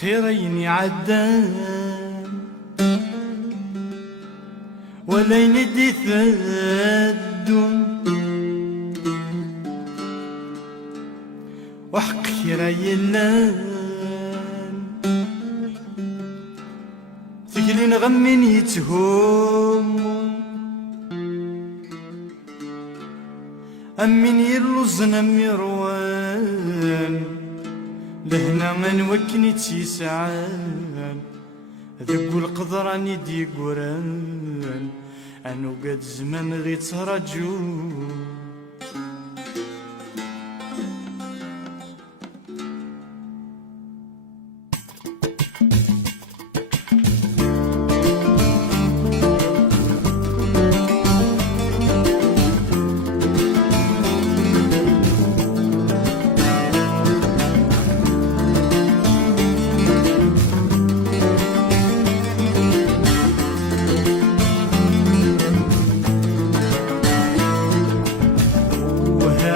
خيرين عدان ولين دي ثدون وحق خيرين ثقلين غمين يتهم أمين يرلزن أم يروان لهنا من وكني تيسعان ذقو القدراني دي قران أنو قد زمان غي ترجو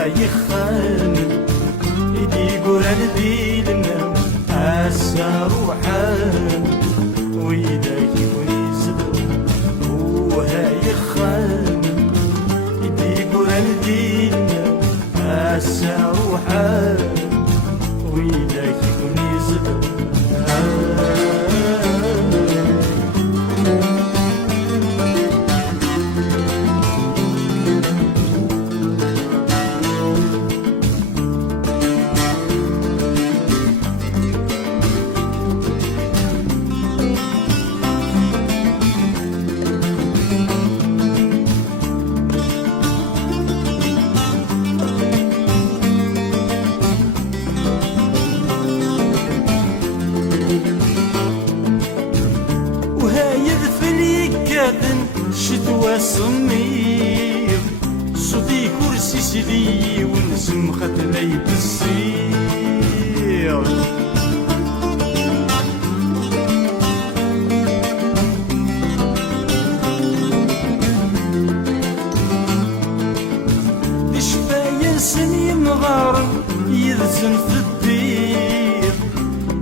يخان يدي قران ذي لنا هسا روحان ويدا يكون يزدو وها يخان يدي قران ذي لنا هسا روحان ويدا يكون يزدو شتوى صمير صوتي كرسي سلي ونسم ختلي بالصير دي شفايا سني مغار يذزن في الدير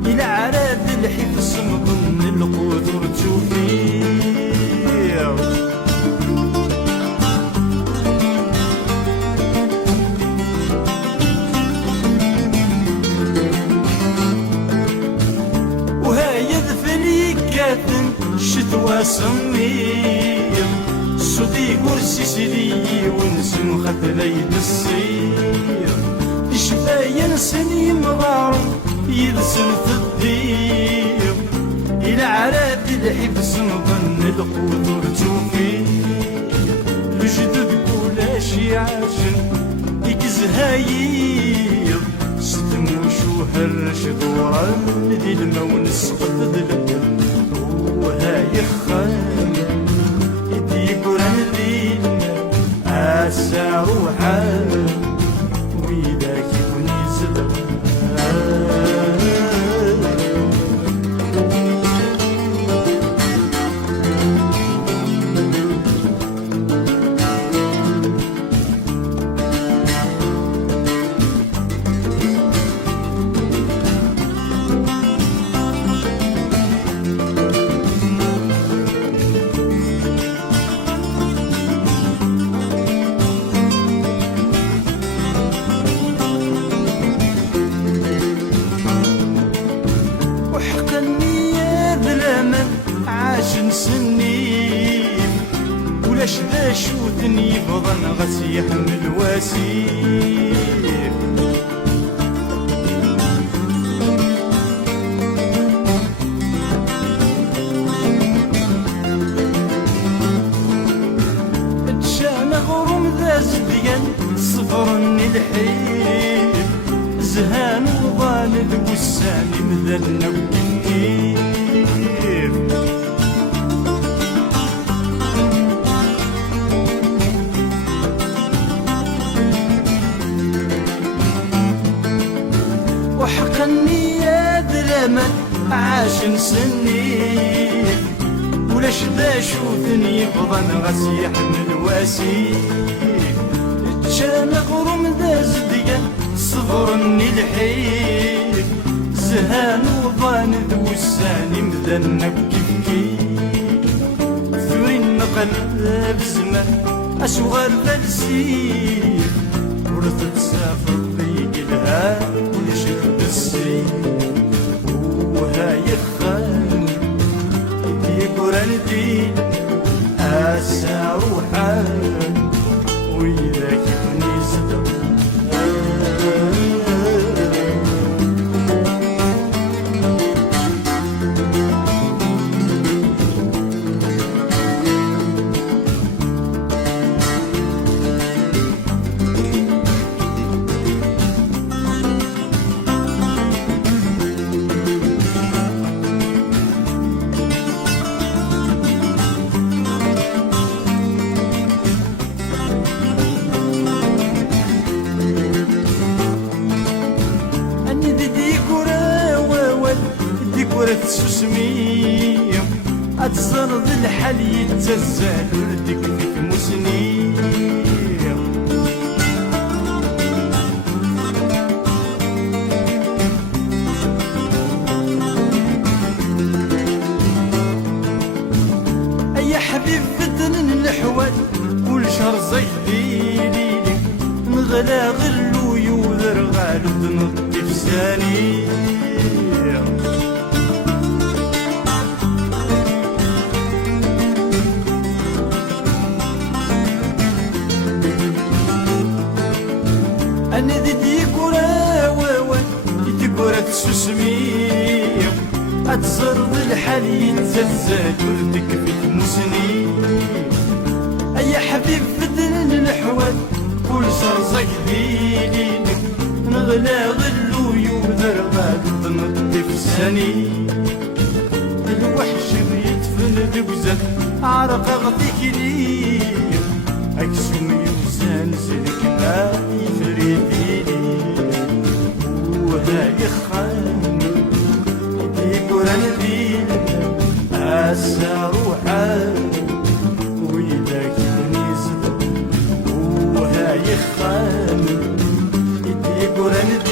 إلى عراد الحفظ مضن القدر توفير وهاي ذفلي كاثن شتوى صمير صديق كرسي سلي ونسم ختلي بالصير شفايا سني مغار يلسن في الدير إلى عراد الحفظ مظن القدر توفي الجدد كولاش يعجن يكزهاير ستموش وهرش دوران ذي المون السقط ذلك وهاي خان يدي قران ذي أسا روحان وإذا كيكون يزدو ولاش ذا شوتن يفضن غس يحمل واسيف تشام غروم ذا زبيان صفرن الحيف زهان وظالد والساني مذلنا وكنيف وحق النية درما عاش نسني ولاش ذا شوثني فضن غاس يحمل واسي تشان غرم ذا زديا صبرني الحيل زهان وضان ذو الساني مذنب كيف ثورين نقلب زمان أسوار فلسي ورث تسافر ضيق الهام ونشرب السرير وهاي خان يقرا الدين أسا روحان وإذا كيفني صدق ورث سسمي أتزرد الحل يتزال وردك فيك مسني أي حبيب فتن الحوال كل شهر زيديني نغلا غلو يوذر غالو تنطي في ساني أنا ذي ديكورا ووان ديكورا تسوسمي أتزرد الحال يتزلزل وردك فيك مسني أي حبيب فدن الحوال كل صرصك دينينك نغلا غلو يوذر غاد تنطي في ساني الوحش بيدفن دوزة عرق أغطيك لي أكسوم يوزان زلكنا يفريديني وهاي خان يقرا الدين أسا روحان وإذا كيفني صدق وهاي خان يقرا الدين